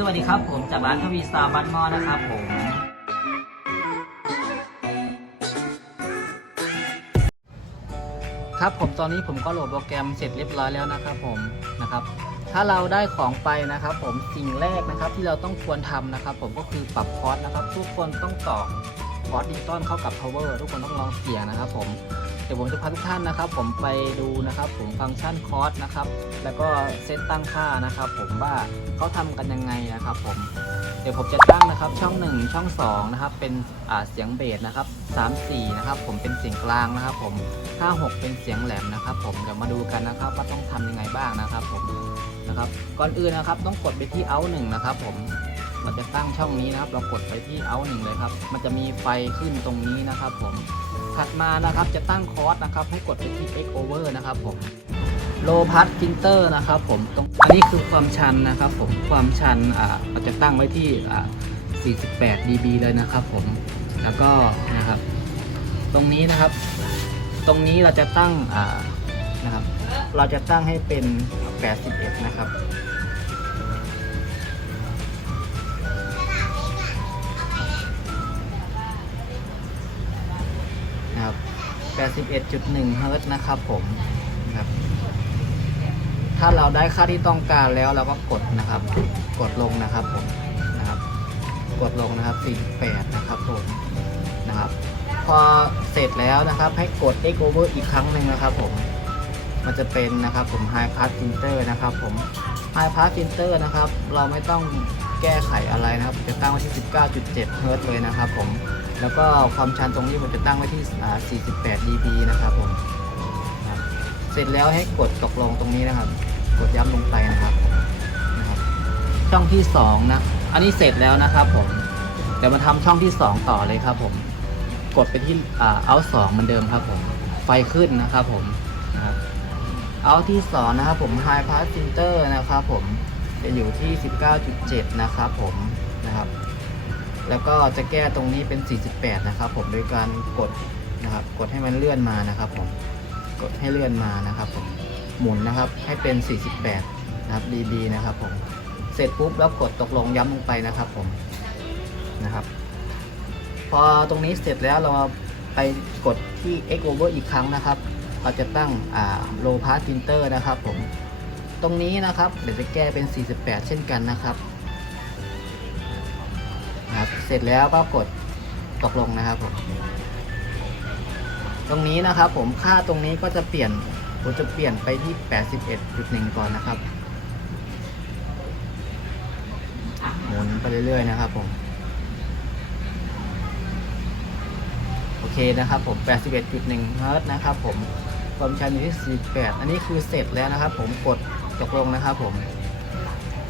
สวัสดีครับผมจากร้านทวีสตาร์บัตมอนะครับผม ครับผมตอนนี้ผมก็โหลดโปรแกรมเสร็จเรียบร้อยแล้วนะครับผมนะครับ ถ้าเราได้ของไปนะครับ ผมสิ่งแรกนะครับที่เราต้องควรทำนะครับ ผมก็คือปรับคอร์สนะครับ ทุกคนต้องต่อคอร์สดิจิตอลเข้ากับ power ทุกคนต้องลองเสียงนะครับ ผม ดี๋ยวผมจะพาทุกท่านนะครับ ผมไปดูนะครับผมฟังก์ชันคอร์สนะครับ แล้วก็เซตตั้งค่านะครับ ผมว่าเขาทำกันยังไงนะครับ ผมเดี๋ยวผมจะตั้งนะครับช่อง 1 ช่อง2นะครับเป็นเสียงเบสนะครับ3 4นะครับ ผมเป็นเสียงกลางนะครับ ผม5 6เป็นเสียงแหลมนะครับ ผมเดี๋ยวมาดูกันนะครับ ว่าต้องทำยังไงบ้างนะครับ ผมนะครับก่อนอื่นนะครับ ต้องกดไปที่ out 1นะครับ ผมเราจะตั้งช่องนี้นะครับ เรากดไปที่ out 1เลยครับ มันจะมีไฟขึ้นตรงนี้นะครับ ผม ถัดมานะครับจะตั้งคอร์สนะครับให้กดไปที่ x over นะครับผมโลพัดฟิลเตอร์นะครับผมตรงอันนี้คือความชันนะครับผมความชันอ่าเราจะตั้งไว้ที่อ่า48 dB เลยนะครับผมแล้วก็นะครับ ตรงนี้นะครับ ตรงนี้เราจะตั้งอ่านะครับ เราจะตั้งให้เป็น 81 นะครับ 81.1เฮิร์ตซ์นะครับผมนะครับถ้าเราได้ค่าที่ต้องการแล้วเราก็กดนะครับ กดลงนะครับผมนะครับ กดลงนะครับ 48 นะครับผมนะครับ พอเสร็จแล้วนะครับ ให้กด X over อีกครั้งหนึ่งนะครับผม มันจะเป็นนะครับผม High Pass Filter นะครับผม High Pass Filter นะครับ เราไม่ต้องแก้ไขอะไรนะครับ จะตั้งไว้ที่ 19.7 เฮิร์ตซ์เลยนะครับผม แล้วก็ความชันตรงนี้ผมจะตั้งไว้ที่ 48 dB นะครับผมเสร็จแล้วให้กดตกลงตรงนี้นะครับ กดย้ำลงไปนะครับนะครับช่องที่สองนะอันนี้เสร็จแล้วนะครับผมเดี๋ยวมาทำช่องที่สองต่อเลยครับผมกดไปที่เอาสองเหมือนเดิมครับผมไฟขึ้นนะครับผมนะครับเอาที่สองนะครับผม High Pass Filter นะครับผมจะอยู่ที่ 19.7 นะครับผมนะครับ แล้วก็จะแก้ตรงนี้เป็น 48 นะครับ ผมโดยการกดนะครับ กดให้มันเลื่อนมานะครับผมกดให้เลื่อนมานะครับผมหมุนนะครับให้เป็น 48 นะครับ dB นะครับ ผมเสร็จปุ๊บแล้วกดตกลงย้ำลงไปนะครับผมนะครับ พอตรงนี้เสร็จแล้วเราไปกดที่ X over อีกครั้งนะครับ เราจะตั้งอ่า low pass filter นะครับผมตรงนี้นะครับเดี๋ยวจะแก้เป็น 48 เช่นกันนะครับ เสร็จแล้วก็กดตกลงนะครับผมตรงนี้นะครับผมค่าตรงนี้ก็จะเปลี่ยนผมจะเปลี่ยนไปที่ 81.1 ก่อนนะครับหมุนไปเรื่อยๆนะครับผมโอเคนะครับผม 81.1เฮิร์ตนะครับผมความชันอยู่ที่ 48 อันนี้คือเสร็จแล้วนะครับผมกดตกลงนะครับผม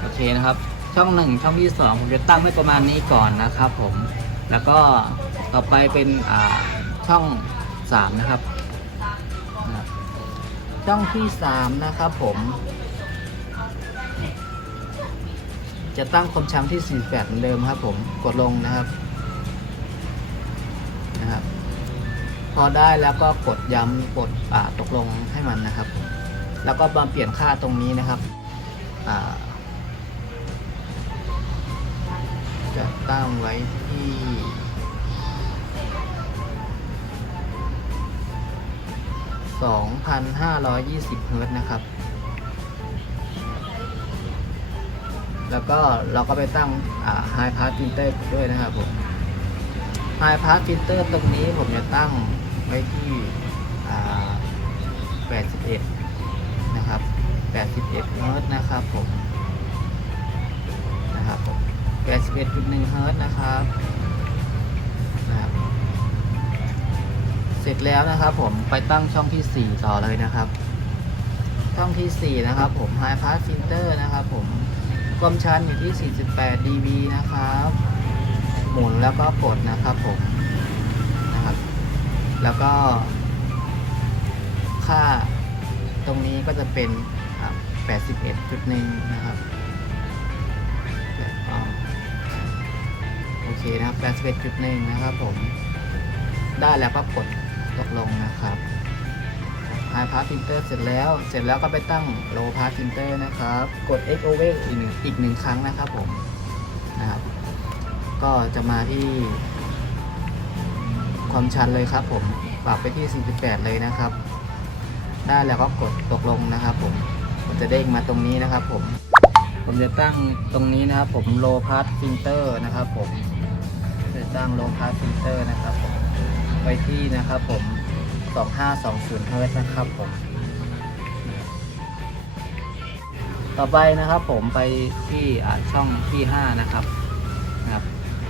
โอเคนะครับ ช่องหนึ่งช่องที่สองผมจะตั้งไว้ประมาณนี้ก่อนนะครับ ผมแล้วก็ต่อไปเป็นช่องสามนะครับ ช่องที่สามนะครับ ผม จะตั้งความชันที่ 48 เหมือนเดิมครับ ผมกดลงนะครับนะครับ พอได้แล้วก็กดย้ำกดตกลงให้มันนะครับ แล้วก็มาเปลี่ยนค่าตรงนี้นะครับอ่า จะตั้งไว้ที่2,520เฮิร์ตนะครับ แล้วก็เราก็ไปตั้งอ่า High Pass Filter ด้วยนะครับผม High Pass Filter ตรงนี้ผมจะตั้งไว้ที่อ่า81นะครับ81เฮิร์ตนะครับผมนะครับผม 81.1เฮิร์ตซ์นะครับนะครับ เสร็จแล้วนะครับ ผมไปตั้งช่องที่ 4 ต่อเลยนะครับ ช่องที่ 4 นะครับ ผม High Pass Filter นะครับ ผมความชันอยู่ที่ 48 dB นะครับ หมุนแล้วก็กดนะครับผมนะครับ แล้วก็ค่าตรงนี้ก็จะเป็นอ่า81.1 นะครับ โอเคนะครับ81.1นะครับผม ได้แล้วก็กดตกลงนะครับ High Pass Filter เสร็จแล้ว เสร็จแล้วก็ไปตั้ง Low Pass Filter นะครับ กด X over อีกหนึ่งอีกหนึ่งครั้งนะครับผม นะครับ ก็จะมาที่ความชันเลยครับผมปรับไปที่ 48 เลยนะครับ ได้แล้วก็กดตกลงนะครับผม มันจะเด้งมาตรงนี้นะครับผม ผมจะตั้งตรงนี้นะครับผม low pass filter นะครับผม จะตั้ง low pass filter นะครับผมไว้ที่นะครับผม 2520 Hz นะครับผม ต่อไปนะครับผมไปที่อ่าช่องที่ 5 นะครับนะครับ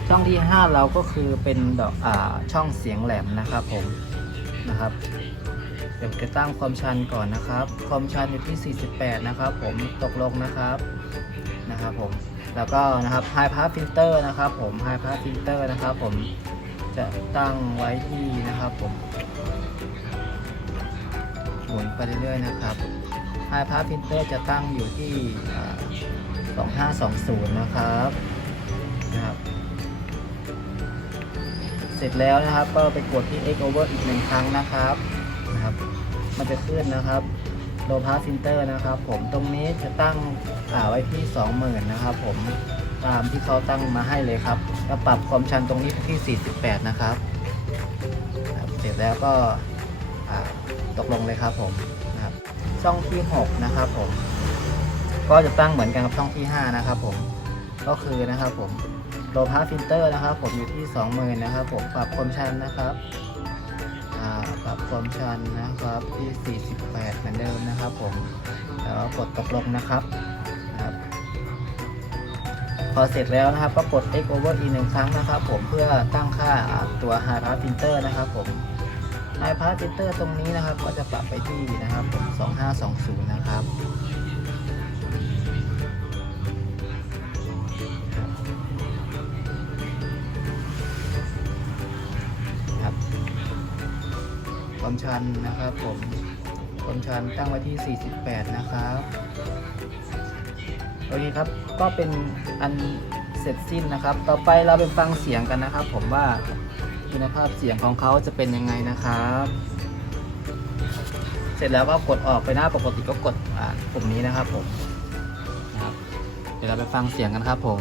ช่องที่ 5 เราก็คือเป็นดอกอ่าช่องเสียงแหลมนะครับผมนะครับเดี๋ยวจะตั้งความชันก่อนนะครับ ความชันอยู่ที่ 48 นะครับ ผมตกลงนะครับนะครับผม แล้วก็นะครับ High Pass Filter นะครับผม High Pass Filter นะครับผมจะตั้งไว้ที่นะครับผมหมุนไปเรื่อยๆนะครับ High Pass Filter จะตั้งอยู่ที่ 2520 นะครับนะครับเสร็จแล้วนะครับก็ไปกดที่ X over อีกหนึ่งครั้งนะครับนะครับ มันจะขึ้นนะครับ low pass filter นะครับผมตรงนี้จะตั้งไว้ที่ 20,000นะครับผมตามที่เขาตั้งมาให้เลยครับแล้วปรับความชันตรงนี้ที่ 48 นะครับครับ เสร็จแล้วก็ตกลงเลยครับผมนะครับช่องที่ 6 นะครับผม ก็จะตั้งเหมือนกันกับช่องที่ 5 นะครับผม ก็คือนะครับผมโลพาฟิลเตอร์นะครับ ผมอยู่ที่ 20,000นะครับผมปรับความชันนะครับาปรับความชันนะครับที่ 48 เหมือนเดิมนะครับผม แล้วกดตกลงนะครับครับ พอเสร็จแล้วนะครับก็กด X over อีหนึ่งครั้งนะครับ ผมเพื่อตั้งค่าตัว High Pass Filter นะครับผม High Pass Filter ตรงนี้นะครับ ก็จะปรับไปที่นะครับผม2520 นะครับ ชันนะครับผมความชันตั้งไว้ที่ 48 นะครับโอเคครับก็เป็นอันเสร็จสิ้นนะครับ ต่อไปเราไปฟังเสียงกันนะครับ ผมว่าคุณภาพเสียงของเขาจะเป็นยังไงนะครับ เสร็จแล้วก็กดออกไปหน้าปกติก็กดปุ่มนี้นะครับผมนะครับเดี๋ยวเราไปฟังเสียงกันครับผม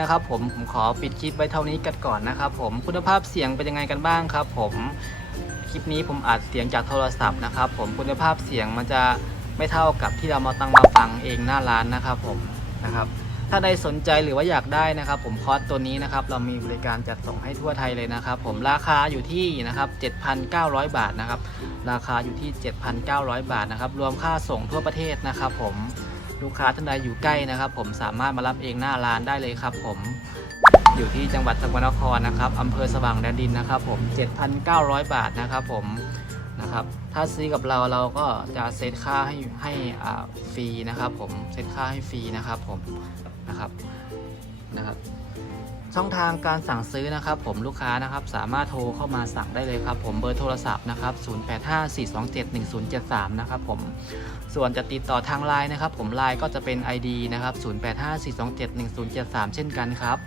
นะครับผมผมขอปิดคลิปไว้เท่านี้กันก่อนนะครับผมคุณภาพเสียงเป็นยังไงกันบ้างครับ ผมคลิปนี้ผมอัดเสียงจากโทรศัพท์นะครับ ผมคุณภาพเสียงมันจะไม่เท่ากับที่เรามาตั้งมาฟังเองหน้าร้านนะครับผมนะครับถ้าใดสนใจหรือว่าอยากได้นะครับ ผมคอร์สตัวนี้นะครับ เรามีบริการจัดส่งให้ทั่วไทยเลยนะครับ ผมราคาอยู่ที่นะครับ 7,900 บาทนะครับ ราคาอยู่ที่ 7,900 บาทนะครับ รวมค่าส่งทั่วประเทศนะครับ ผม ลูกค้าท่านใดอยู่ใกล้นะครับ ผมสามารถมารับเองหน้าร้านได้เลยครับ ผมอยู่ที่จังหวัดสกลนครนะครับอำเภอสว่างแดนดินนะครับ ผม 7,900 บาทนะครับ ผมนะครับ ถ้าซื้อกับเราเราก็จะเซตค่าให้ให้อ่าฟรีนะครับ ผมเซตค่าให้ฟรีนะครับ ผมนะครับ นะครับ ช่องทางการสั่งซื้อนะครับ ผมลูกค้านะครับ สามารถโทรเข้ามาสั่งได้เลยครับ ผมเบอร์โทรศัพท์นะครับ 0854271073 นะครับผมส่วนจะติดต่อทางไลน์นะครับ ผมไลน์ก็จะเป็น ID นะครับ 0854271073 เช่นกันครับ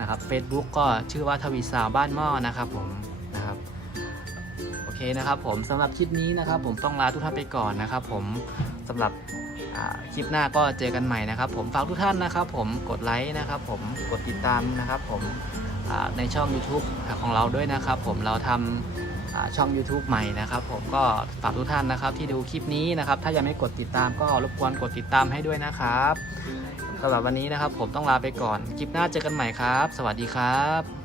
นะครับ Facebook ก็ชื่อว่าทวีสาวบ้านหม้อนะครับผมนะครับโอเคนะครับ ผมสำหรับคลิปนี้นะครับ ผมต้องลาทุกท่านไปก่อนนะครับ ผมสำหรับ คลิปหน้าก็เจอกันใหม่นะครับ ผมฝากทุกท่านนะครับ ผมกดไลค์นะครับ ผมกดติดตามนะครับ ผมในช่อง YouTube ของเราด้วยนะครับ ผมเราทำช่อง YouTube ใหม่นะครับ ผมก็ฝากทุกท่านนะครับ ที่ดูคลิปนี้นะครับ ถ้ายังไม่กดติดตามก็รบกวนกดติดตามให้ด้วยนะครับสำหรับวันนี้นะครับ ผมต้องลาไปก่อนคลิปหน้าเจอกันใหม่ครับ สวัสดีครับ